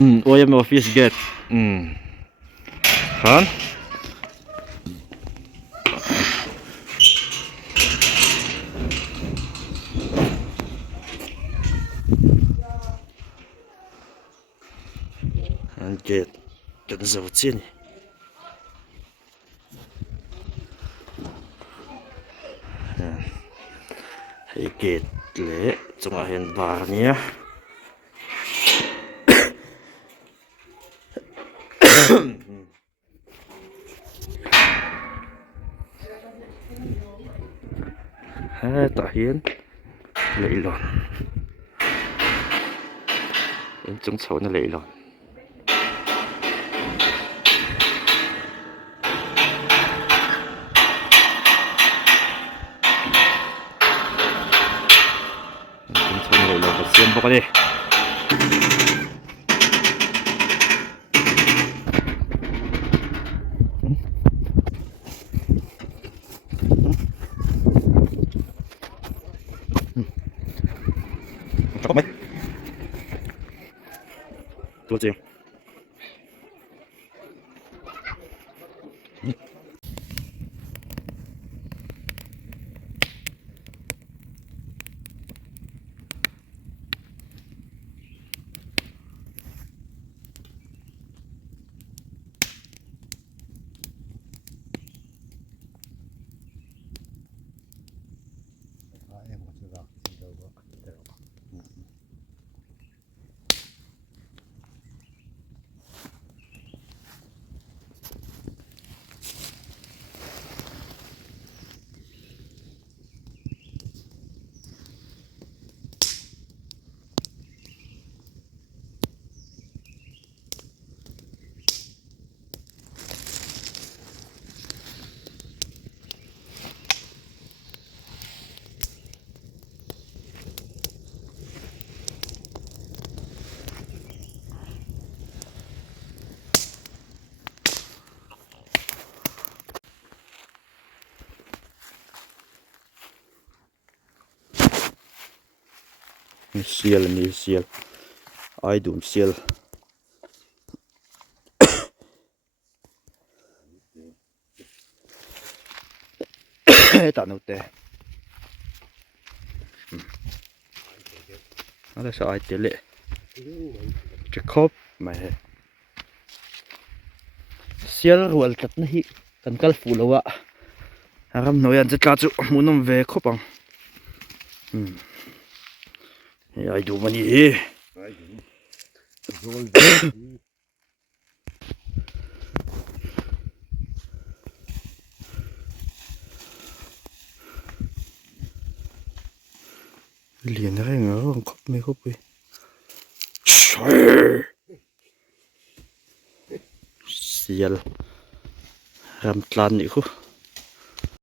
Och jag med fisk get. Fan. Han get. Kan zawceni. Hei get le chunga hen bar nia. Ha ta hian leilon. In chung chho na leilon. In chung chho na leilon ka siam bawk ani. Chọc mấy tôi chìm sial ni sial ai dum sial ta nụ tè nó là sao ai tè lệ chắc khóc mày sial ruột cắt nó hi cần cắt phủ lâu ạ ram nói ăn rất là chú muốn nằm về khóc bằng ai đủ mà nhỉ liền ra ngỡ không khóc mấy khóc đi sial ram tlan nhỉ khóc